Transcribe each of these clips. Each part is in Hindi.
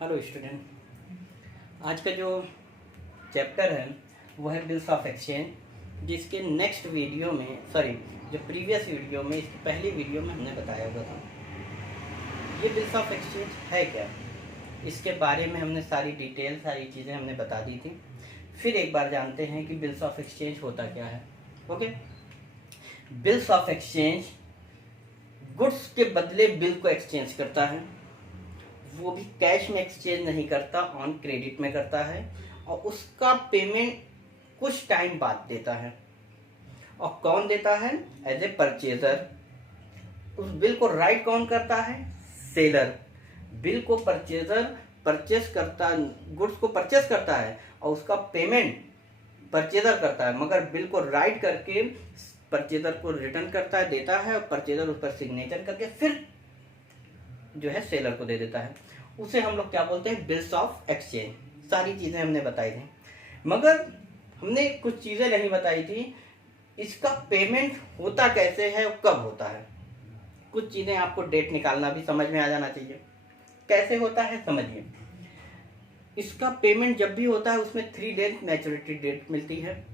हेलो स्टूडेंट, आज का जो चैप्टर है वो है बिल्स ऑफ एक्सचेंज, जिसके नेक्स्ट वीडियो में जो प्रीवियस वीडियो में, इसकी पहली वीडियो में हमने बताया हुआ था। ये बिल्स ऑफ एक्सचेंज है क्या, इसके बारे में हमने सारी चीज़ें हमने बता दी थी। फिर एक बार जानते हैं कि बिल्स ऑफ एक्सचेंज होता क्या है। Okay, bills of exchange goods के बदले बिल को एक्सचेंज करता है, वो भी कैश में एक्सचेंज नहीं करता, ऑन क्रेडिट में करता है, और उसका पेमेंट कुछ टाइम बाद देता है। और कौन देता है? As a purchaser. उस बिल को राइट कौन करता है? सेलर। बिल को परचेजर परचेस करता, गुड्स को परचेस करता है और उसका पेमेंट परचेजर करता है, मगर बिल को राइट करके परचेजर को रिटर्न करता है, देता है, और परचेजर उस पर सिग्नेचर करके फिर जो है सेलर को दे देता है। उसे हम लोग क्या बोलते हैं? Bills of exchange. सारी चीजें हमने बताई थी, मगर हमने कुछ चीजें नहीं बताई थी, इसका पेमेंट होता कैसे है और कब होता है। कुछ चीजें आपको डेट निकालना भी समझ में आ जाना चाहिए। कैसे होता है समझिए। इसका पेमेंट जब भी होता है उसमें 3 डेज मैच्योरिटी डेट मिलती है,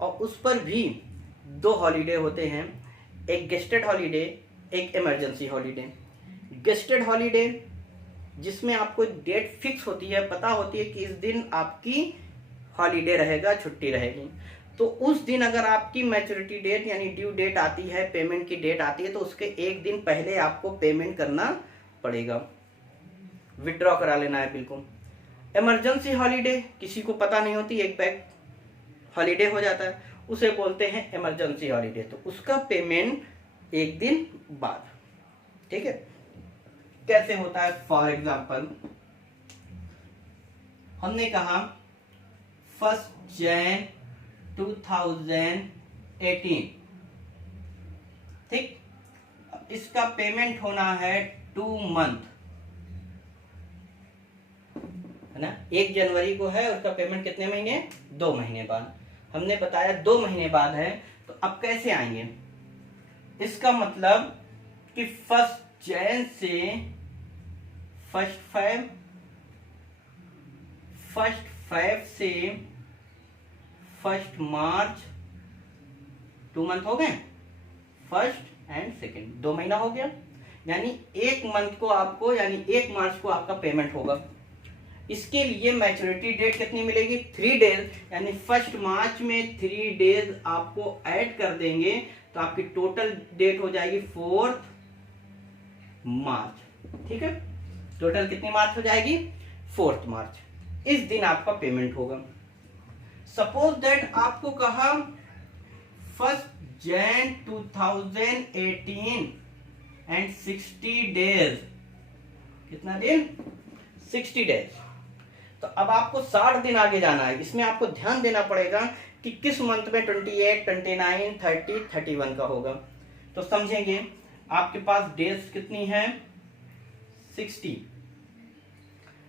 और उस पर भी 2 हॉलीडे होते हैं, एक गेस्टेड हॉलीडे, एक इमरजेंसी हॉलीडे। गेस्टेड हॉलीडे जिसमें आपको डेट फिक्स होती है, पता होती है कि इस दिन आपकी हॉलीडे रहेगा, छुट्टी रहेगी, तो उस दिन अगर आपकी मैच्योरिटी डेट यानी ड्यू डेट आती है, पेमेंट की डेट आती है, तो उसके एक दिन पहले आपको पेमेंट करना पड़ेगा, विड्रॉ करा लेना है बिल्कुल। इमरजेंसी हॉलीडे किसी को पता नहीं होती, एक बैग हॉलीडे हो जाता है, उसे बोलते हैं इमरजेंसी हॉलीडे, तो उसका पेमेंट एक दिन बाद। ठीक है, कैसे होता है? फॉर एग्जाम्पल हमने कहा 1 Jan 2018, ठीक, इसका पेमेंट होना है 2 मंथ, है ना। 1 जनवरी को है, उसका पेमेंट कितने महीने? 2 महीने बाद। हमने बताया 2 महीने बाद है, तो अब कैसे आएंगे? इसका मतलब कि 1 Jan से 1 Feb से 1 March, 2 मंथ हो गए, 1 and 2, 2 महीना हो गया, यानी 1 मंथ को आपको, यानी 1 मार्च को आपका पेमेंट होगा। इसके लिए मैच्योरिटी डेट कितनी मिलेगी? 3 डेज, यानी 1 मार्च में 3 डेज आपको ऐड कर देंगे, तो आपकी टोटल डेट हो जाएगी 4 मार्च। ठीक है, टोटल कितनी मार्च हो जाएगी? 4 मार्च। इस दिन आपका पेमेंट होगा। सपोज दैट आपको कहा 1 Jan 2018 एंड 60 डेज, कितना दिन? 60 डेज। तो अब आपको 60 दिन आगे जाना है। इसमें आपको ध्यान देना पड़ेगा कि किस मंथ में 28, 29, 30, 31 का होगा। तो समझेंगे, आपके पास डेज कितनी है? 60।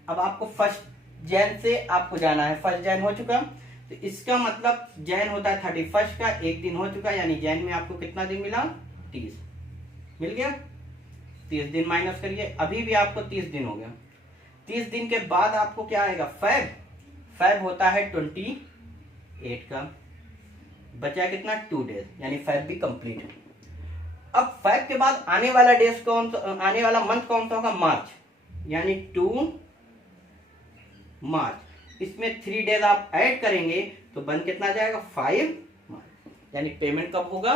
अब आपको 1 Jan से आपको जाना है, 1 Jan हो चुका, तो इसका मतलब जैन होता है 31 का, एक दिन हो चुका, यानी जैन में आपको कितना दिन मिला? 30 मिल गया। 30 दिन माइनस करिए, अभी भी आपको 30 दिन हो गया। 30 दिन के बाद आपको क्या आएगा? फैब होता है 28 का, बचा कितना? 2 डेज, यानी फैब भी कंप्लीट है। अब फैब के बाद आने वाला डेज कौन सा, आने वाला मंथ कौन सा होगा? मार्च, यानी 2 मार्च। इसमें 3 डेज आप ऐड करेंगे तो बन कितना जाएगा? 5 मार्च, यानी पेमेंट कब होगा?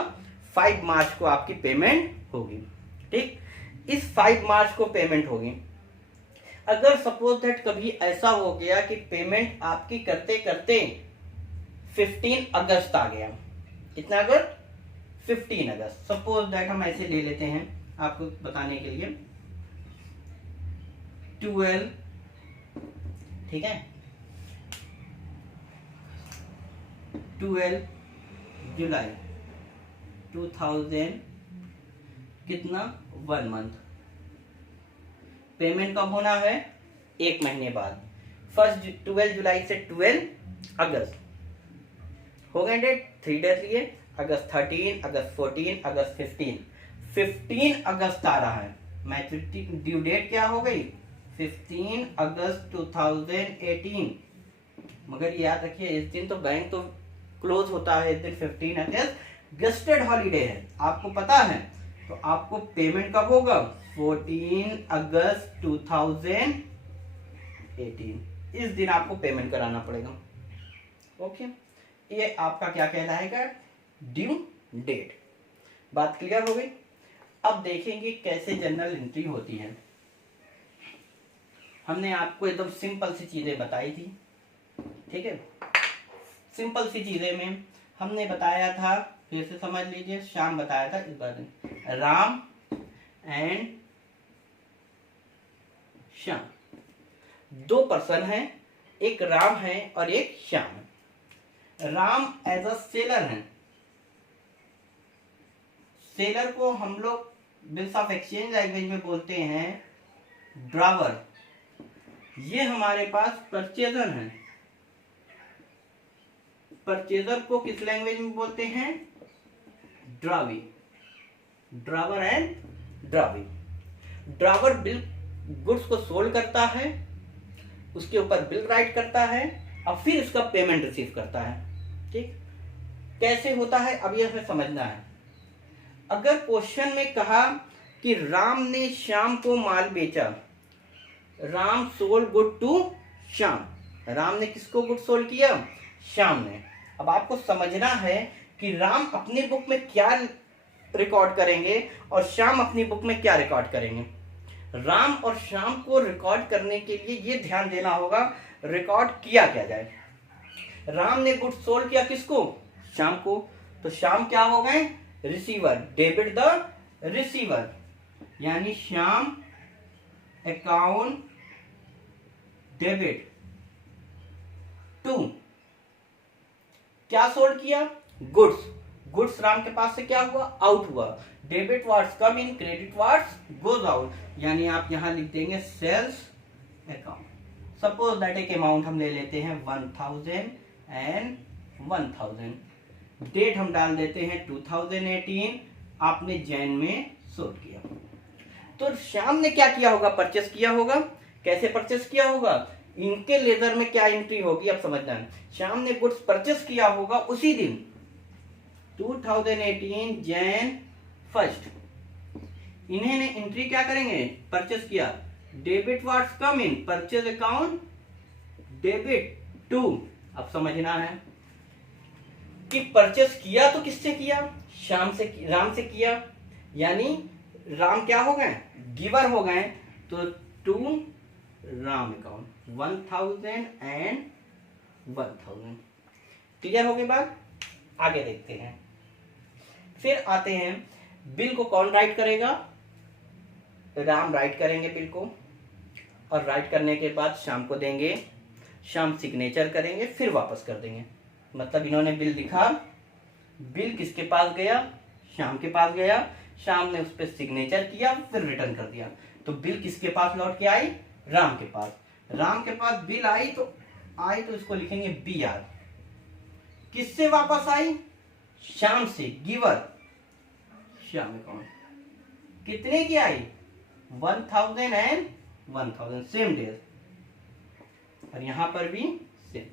5 मार्च को आपकी पेमेंट होगी। ठीक, इस 5 मार्च को पेमेंट होगी। अगर सपोज दैट कभी ऐसा हो गया कि पेमेंट आपकी करते करते 15 अगस्त आ गया, कितना अगस्त? 15 अगस्त। सपोज दैट हम ऐसे ले लेते हैं आपको बताने के लिए 12, ठीक है, 12 जुलाई 2000, कितना? 1 मंथ। पेमेंट कब होना है? 1 महीने बाद। 12 जुलाई से 12 अगस्त हो गए डेट, 3 डेज लिए, अगस्त 13, अगस्त 14, अगस्त 15 अगस्त आ रहा है, मैच्योरिटी ड्यू डेट क्या हो गई? 15 अगस्त 2018। मगर याद रखिए इस दिन तो बैंक तो क्लोज होता है, इस दिन 15 अगस्त गस्टेड हॉलीडे है, आपको पता है। तो आपको पेमेंट कब होगा? 14 अगस्त 2018, इस दिन आपको पेमेंट कराना पड़ेगा। ओके, ये आपका क्या कहलाएगा? Due date. बात क्लियर हो गई? अब देखेंगे कैसे जनरल एंट्री होती है। हमने आपको एकदम सिंपल सी चीजें बताई थी, ठीक है। सिंपल सी चीजें में हमने बताया था, फिर से समझ लीजिए, श्याम बताया था इस बारे में, राम एंड श्याम, दो पर्सन हैं, एक राम है और एक श्याम है। राम एज अ सेलर है, सेलर को हम लोग बिल्स ऑफ एक्सचेंज लैंग्वेज में बोलते हैं ड्रावर। ये हमारे पास परचेजर है, परचेजर को किस लैंग्वेज में बोलते हैं? Drawee. Drawer and drawee. Drawer bill goods को सोल्ड करता है, उसके ऊपर बिल राइट करता है और फिर उसका पेमेंट रिसीव करता है। ठीक, कैसे होता है अब ये हमें समझना है। अगर क्वेश्चन में कहा कि राम ने श्याम को माल बेचा, Ram sold good to Shyam, Ram ने किसको गुड सोल्ड किया? श्याम ने। अब आपको समझना है कि राम अपनी बुक में क्या रिकॉर्ड करेंगे और श्याम अपनी बुक में क्या रिकॉर्ड करेंगे। राम और श्याम को रिकॉर्ड करने के लिए ये ध्यान देना होगा रिकॉर्ड किया क्या जाए। राम ने गुड सोल्ड किया किसको? श्याम को, तो श्याम क्या हो गए? रिसीवर, डेबिट द रिसीवर, यानी श्याम अकाउंट डेबिट टू, क्या सोल्ड किया? गुड्स। गुड्स राम के पास से क्या हुआ? आउट हुआ। डेबिट व्हाट्स कम इन, क्रेडिट व्हाट्स गोज आउट, यानी आप यहां लिख देंगे सेल्स अकाउंट। सपोज दैट एक अमाउंट हम ले लेते हैं 1000 एंड 1000, डेट हम डाल देते हैं 2018, आपने जैन में सोल्ड किया। तो श्याम ने क्या किया होगा? परचेस किया होगा। कैसे परचेस किया होगा? इनके लेजर में क्या एंट्री होगी अब समझना है। श्याम ने गुड्स परचेस किया होगा उसी दिन 2018 जैन 1। इन्हें एंट्री क्या करेंगे? परचेस किया, debit what's come in, purchase account debit to. अब समझना है कि परचेस किया तो किससे किया? श्याम से, राम से किया, यानी राम क्या हो गए? गिवर हो गए, तो to Ram account 1000 and 1000। Clear हो गई बात? आगे देखते हैं। फिर आते हैं, बिल को कौन राइट करेगा? राम राइट करेंगे बिल को, और राइट करने के बाद शाम को देंगे, शाम सिग्नेचर करेंगे, फिर वापस कर देंगे। मतलब इन्होंने बिल लिखा, बिल किसके पास गया? शाम के पास गया, शाम ने उस पर सिग्नेचर किया, फिर रिटर्न कर दिया। तो बिल किसके पास लौट के आई? राम के पास। राम के पास बिल आई तो इसको लिखेंगे बी आर। किससे वापस आई? शाम से, गिवर, श्याम अकाउंट। कितने की आई? 1000 एंड 1000, सेम डेज। और यहां पर भी सेम।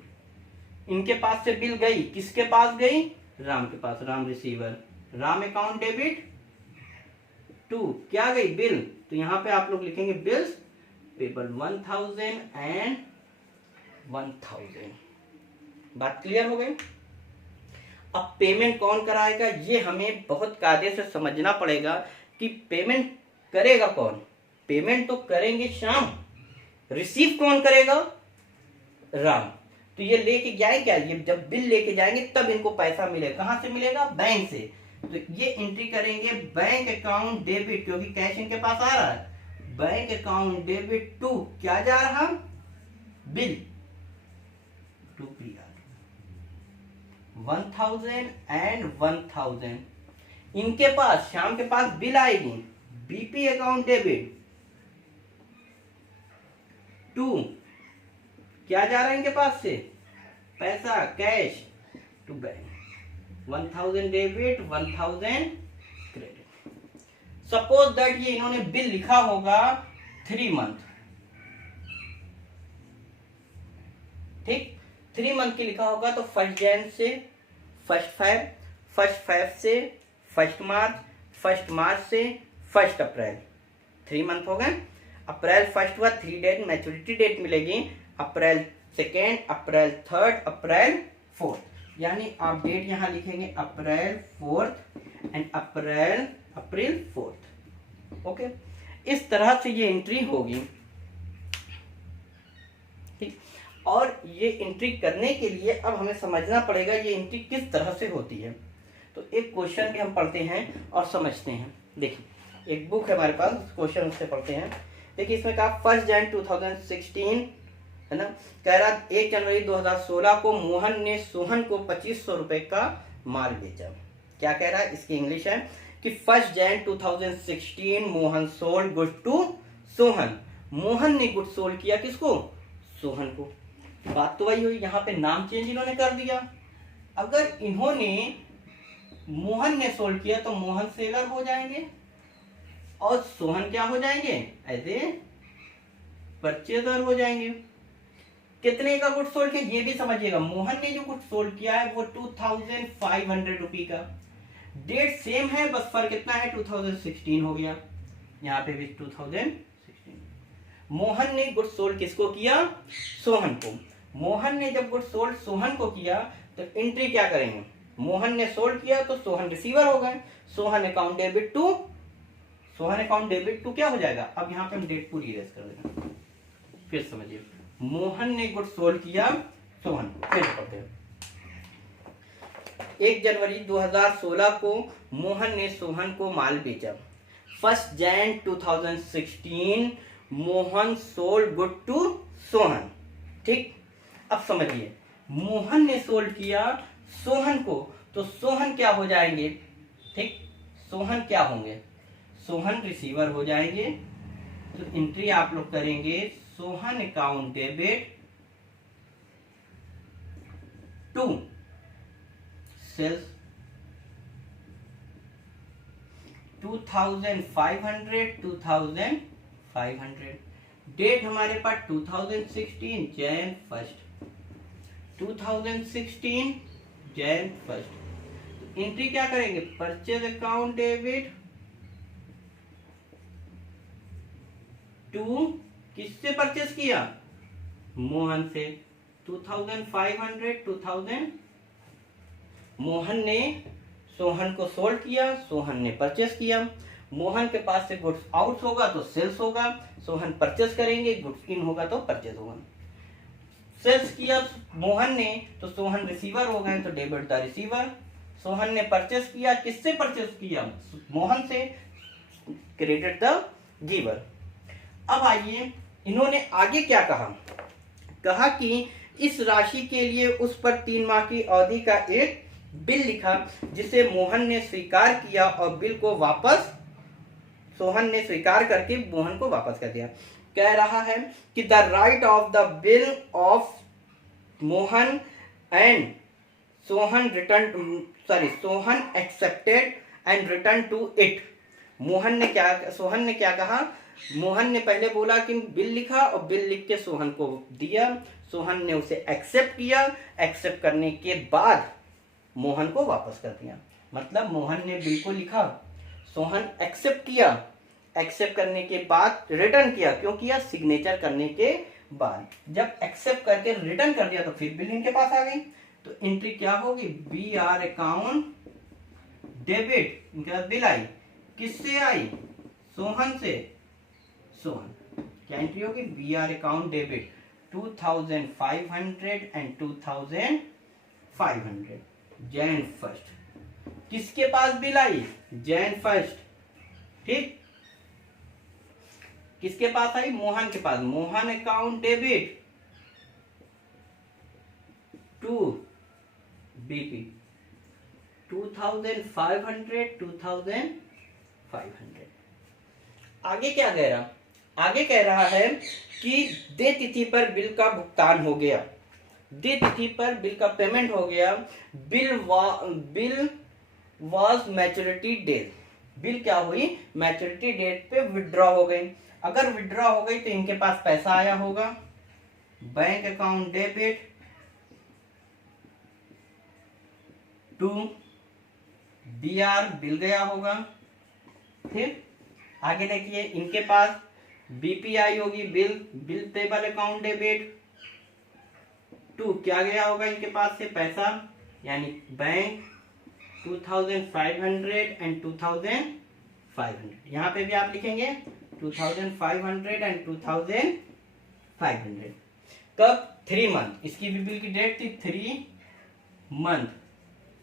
इनके पास से बिल गई, किसके पास गई? राम के पास, Ram receiver, Ram account debit to, क्या गई? बिल। तो यहां पे आप लोग लिखेंगे बिल्स पेबल 1000 एंड 1000। बात क्लियर हो गई? अब पेमेंट कौन कराएगा, ये हमें बहुत कायदे से समझना पड़ेगा कि पेमेंट करेगा कौन। पेमेंट तो करेंगे श्याम, रिसीव कौन करेगा? राम। तो ये लेके जाए क्या? ये जब बिल लेके जाएंगे तब इनको पैसा मिलेगा। कहां से मिलेगा? बैंक से। तो ये एंट्री करेंगे बैंक अकाउंट डेबिट, क्योंकि कैश इनके पास आ रहा है। बैंक अकाउंट डेबिट टू, क्या जा रहा? Bill to P R 1000 and 1000। इनके पास, शाम के पास बिल आएगी, बीपी अकाउंट डेबिट टू, क्या जा रहा है इनके पास से? पैसा, cash to bank. 1000 debit, 1000 credit. Suppose that ये इन्होंने बिल लिखा होगा 3 मंथ, ठीक। 3 मंथ की लिखा होगा तो 1 जैन से 1 फेब, 1 फेब से 1 मार्च, 1 मार्च से 1 अप्रैल। 3 मंथ हो गए। अप्रैल 1 हुआ, 3 डेट मैच्योरिटी डेट मिलेगी, अप्रैल 2, अप्रैल 3, अप्रैल 4। यानी आप डेट यहां लिखेंगे अप्रैल 4 एंड अप्रैल 4। ओके, इस तरह से ये एंट्री होगी। ठीक, और ये एंट्री करने के लिए अब हमें समझना पड़ेगा ये एंट्री किस तरह से होती है। तो एक क्वेश्चन भी हम पढ़ते हैं और समझते हैं। देखिए, एक बुक है हमारे पास, क्वेश्चन उससे पढ़ते हैं। देखिए, इसमें कहा 1 जनवरी 2016 है ना, कह रहा 1 जनवरी 2016 को मोहन ने सोहन को 2500 रुपए का माल बेचा। क्या कह रहा है, इसकी इंग्लिश है कि 1 January 2016 Mohan sold good to Sohan. Mohan ने गुड सोल्ड किया किसको, सोहन को। बात तो वही हुई, यहाँ पे नाम चेंज इन्होंने कर दिया। अगर इन्होंने मोहन ने सोल्ड किया तो मोहन सेलर हो जाएंगे और सोहन क्या हो जाएंगे, एज ए परचेजर हो जाएंगे। कितने का गुड सोल्ड किया ये भी समझिएगा। मोहन ने जो गुड सोल्ड किया है वो 2500 रुपये का। डेट सेम है, बस फर्क कितना है, 2016 हो गया, यहाँ पे भी 2016। मोहन ने गुड सोल्ड किसको किया, सोहन को। मोहन ने जब गुड सोल्ड सोहन को किया तो एंट्री क्या करेंगे, मोहन ने सोल्ड किया तो सोहन रिसीवर हो गए, Sohan account debit to, Sohan account debit to क्या हो जाएगा। अब यहाँ पे हम डेट पूरी इरेज कर देंगे, फिर समझिए। मोहन ने गुड सोल्ड किया सोहन, फिर पढ़ते हैं। 1 जनवरी 2016 को मोहन ने सोहन को माल बेचा। 1 January 2016 Mohan sold good to Sohan. ठीक, अब समझिए, मोहन ने सोल्ड किया सोहन को तो सोहन क्या हो जाएंगे, ठीक, सोहन क्या होंगे, सोहन रिसीवर हो जाएंगे। तो एंट्री आप लोग करेंगे Sohan account debit to sales 2500। Date हमारे पास 2016 जैन 1, 2016 जैन 1। तो एंट्री क्या करेंगे, परचेज अकाउंट डेबिट टू, किससे परचेज किया, मोहन से, 2500। मोहन ने सोहन को सोल्ड किया, सोहन ने परचेस किया। मोहन के पास से गुड्स आउट होगा तो सेल्स होगा, सोहन परचेस करेंगे, गुड्स इन होगा तो परचेस होगा। सेल्स किया मोहन ने तो सोहन रिसीवर हो गए, तो डेबिट द रिसीवर। सोहन ने परचेस किया, किससे परचेस किया, मोहन से, क्रेडिट द गिवर। अब आइए, इन्होंने आगे क्या कहा, कहा कि इस राशि के लिए उस पर 3 माह की अवधि का एक बिल लिखा जिसे मोहन ने स्वीकार किया और बिल को वापस, सोहन ने स्वीकार करके मोहन को वापस कर दिया। कह रहा है कि the write of the bill of Mohan and Sohan return, Sohan accepted and return to it. सोहन ने क्या कहा, मोहन ने पहले बोला कि बिल लिखा और बिल लिख के सोहन को दिया, सोहन ने उसे एक्सेप्ट किया, एक्सेप्ट करने के बाद मोहन को वापस कर दिया। मतलब मोहन ने बिल को लिखा, सोहन एक्सेप्ट किया, एक्सेप्ट करने के बाद रिटर्न किया, क्यों किया, सिग्नेचर करने के बाद। जब एक्सेप्ट करके रिटर्न कर दिया तो फिर बिल इनके पास आ गई। तो एंट्री क्या होगी, BR अकाउंट डेबिट, इनके बिल आई, किससे आई, सोहन से, सोहन। क्या एंट्री होगी, BR account debit 2500 and 2500 Jain 1। किसके पास बिल आई, जैन 1, ठीक, किसके पास आई, मोहन के पास, Mohan account debit to BP 2500। आगे क्या कह रहा, आगे कह रहा है कि दे तिथि पर बिल का भुगतान हो गया, दे तिथि पर बिल का पेमेंट हो गया। Bill was maturity date, bill क्या हुई, मैच्योरिटी डेट पे विड्रॉ हो गई। अगर विड्रॉ हो गई तो इनके पास पैसा आया होगा, bank account debit to BR bill गया होगा। फिर आगे देखिए इनके पास BPI होगी, bill payable account debit. To क्या गया होगा इनके पास से पैसा, यानी बैंक 2500 एंड 2500। यहाँ पे भी आप लिखेंगे 2500 एंड 2500। कब? 3 मंथ। इसकी भी बिल की डेट थी 3 मंथ,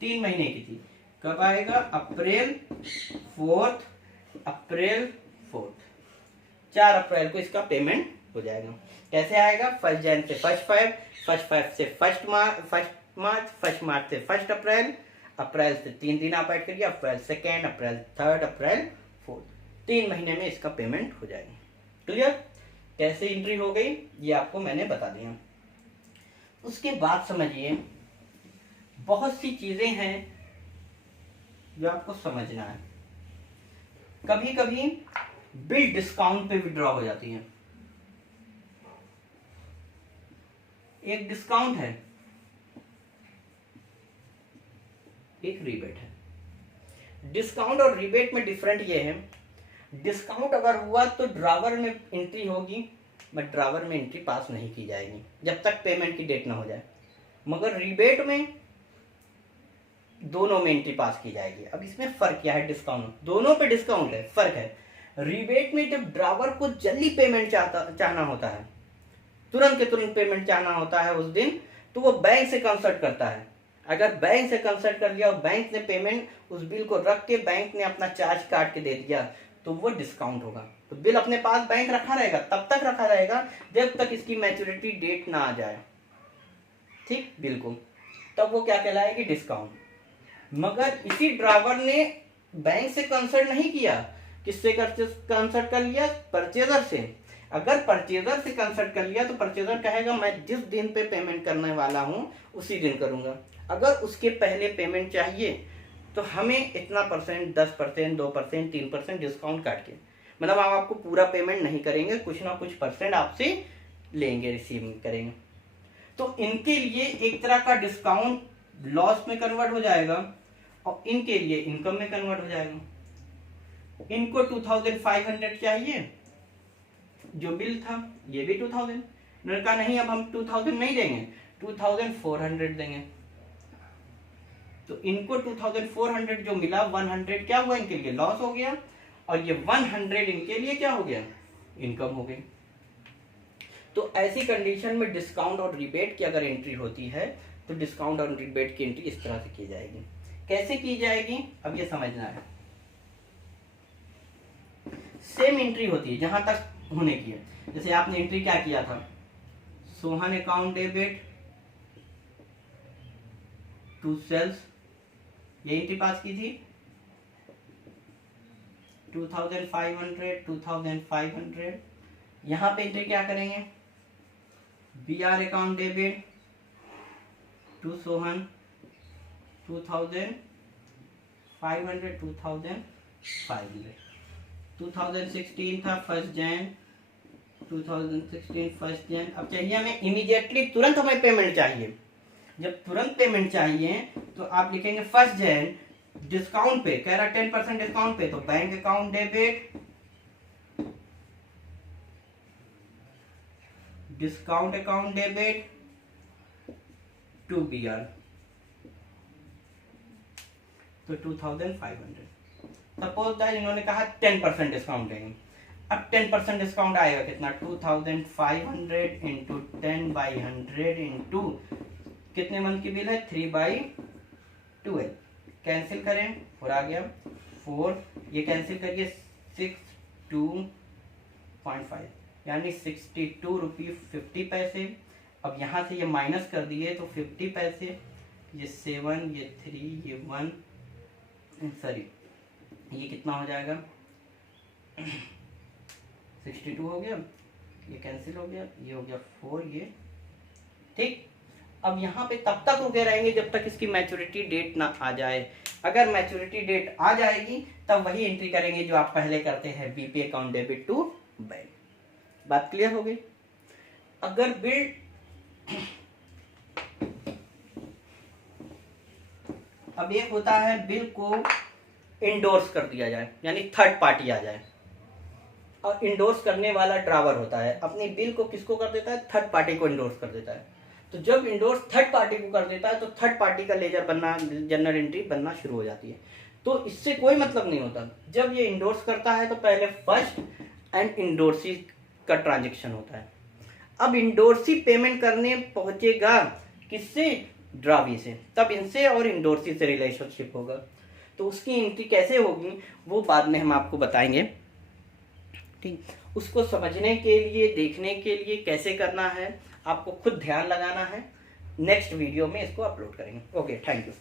3 महीने की थी। कब आएगा? अप्रैल 4 4 अप्रैल को इसका पेमेंट हो जाएगा। कैसे आएगा? 1 जन से 1 फेब, 1 फेब से 1 मार्च, 1 मार्च से 1 अप्रैल, अप्रैल से 3 दिन आप ऐड करिए, अप्रैल 2, अप्रैल 3, अप्रैल 4। 3 महीने में इसका पेमेंट हो जाएगा। क्लियर? कैसे एंट्री हो गई ये आपको मैंने बता दिया। उसके बाद समझिए बहुत सी चीजें हैं जो आपको समझना है। कभी कभी बिल डिस्काउंट पे विड्रॉ हो जाती है। एक डिस्काउंट है, एक रिबेट है। डिस्काउंट और रिबेट में डिफरेंट ये है, डिस्काउंट अगर हुआ तो ड्रावर में एंट्री होगी, बट ड्रावर में एंट्री पास नहीं की जाएगी जब तक पेमेंट की डेट ना हो जाए। मगर रिबेट में दोनों में एंट्री पास की जाएगी। अब इसमें फर्क क्या है? डिस्काउंट, दोनों पे डिस्काउंट है, फर्क है। रिबेट में जब ड्रावर को जल्दी पेमेंट चाहना होता है, तुरंत के तुरंत पेमेंट चाहना होता है उस दिन, तो वो बैंक से कंसल्ट करता है। अगर बैंक से कंसल्ट कर लिया और बैंक ने पेमेंट उस बिल को रख के बैंक ने अपना चार्ज काट के दे दिया, तो वो डिस्काउंट होगा। तो बिल अपने पास बैंक रखा रहेगा, तब तक रखा रहेगा जब तक इसकी मैच्योरिटी डेट ना आ जाए। ठीक, बिल्कुल, तब वो क्या कहलाएगी? डिस्काउंट। मगर इसी ड्राइवर ने बैंक से कंसल्ट नहीं किया, किससे कंसल्ट कर लिया? परचेजर से। अगर परचेजर से कंसल्ट कर लिया तो परचेजर कहेगा मैं जिस दिन पे पेमेंट करने वाला हूं उसी दिन करूंगा। अगर उसके पहले पेमेंट चाहिए तो हमें इतना परसेंट, 10%, 2%, 3% डिस्काउंट काट के, मतलब हम आपको पूरा पेमेंट नहीं करेंगे, कुछ ना कुछ परसेंट आपसे लेंगे, रिसीव करेंगे। तो इनके लिए एक तरह का डिस्काउंट लॉस में कन्वर्ट हो जाएगा और इनके लिए इनकम में कन्वर्ट हो जाएगा। इनको 2500 चाहिए, जो बिल था ये भी 2000। मैंने कहा नहीं, अब हम 2000 नहीं देंगे, 2400 देंगे। तो इनको 2400 जो मिला, 100 क्या हुआ? इनके लिए लॉस हो गया, और ये 100 इनके लिए क्या हो गया? इनकम हो गई। तो ऐसी कंडीशन में डिस्काउंट और रिबेट की अगर एंट्री होती है तो डिस्काउंट और रिबेट की एंट्री इस तरह से की जाएगी। कैसे की जाएगी अब ये समझना है। सेम एंट्री होती है जहां तक होने की है। जैसे आपने एंट्री क्या किया था? Sohan account debit to sales, ये एंट्री पास की थी 2500। यहां पे एंट्री क्या करेंगे? BR account debit to Sohan 2500, 2016 था 1 जन 2016 1 जन। अब चाहिए हमें इमीडिएटली, तुरंत हमें पेमेंट चाहिए। जब तुरंत पेमेंट चाहिए तो आप लिखेंगे 1 जन, डिस्काउंट पे कह रहा 10% डिस्काउंट पे, तो bank account debit discount account debit to BR, तो 2500। सपोज दैट इन्होंने कहा 10% डिस्काउंट देंगे। अब 10% डिस्काउंट आएगा कितना? 2500 इंटू 10/100 इंटू कितने मंथ की बिल है? 3/12। कैंसिल करें, और आ गया 4, ये कैंसिल करिए 62.5, यानी 62 रुपये 50 पैसे। अब यहाँ से ये माइनस कर दिए तो 50 पैसे, ये 7, ये 3, ये 1, सॉरी ये कितना हो जाएगा? 62 हो गया, ये कैंसिल हो गया, ये हो गया 4, ये ठीक। अब यहाँ पे तब तक रुके रहेंगे जब तक इसकी मैच्योरिटी डेट ना आ जाए। अगर मैच्योरिटी डेट आ जाएगी तब वही एंट्री करेंगे जो आप पहले करते हैं, BP account debit to bank. बात क्लियर हो गई? अगर बिल अब एक होता है बिल को इंडोर्स कर दिया जाए, यानी थर्ड पार्टी आ जाए, और इंडोर्स करने वाला ड्रावर होता है, अपनी बिल को किसको कर देता है, थर्ड पार्टी को इंडोर्स कर देता है। तो जब इंडोर्स थर्ड पार्टी को कर देता है तो थर्ड पार्टी का लेजर बनना, जर्नल एंट्री बनना शुरू हो जाती है। तो इससे कोई मतलब नहीं होता। जब ये इंडोर्स करता है तो पहले फर्स्ट एंड इंडोर्सी का ट्रांजेक्शन होता है। अब इंडोर्सी पेमेंट करने पहुंचेगा किससे, ड्रावी से, तब इनसे और इंडोर्सी से रिलेशनशिप होगा। तो उसकी एंट्री कैसे होगी वो बाद में हम आपको बताएंगे, ठीक। उसको समझने के लिए, देखने के लिए कैसे करना है आपको खुद ध्यान लगाना है। नेक्स्ट वीडियो में इसको अपलोड करेंगे। Okay, thank you.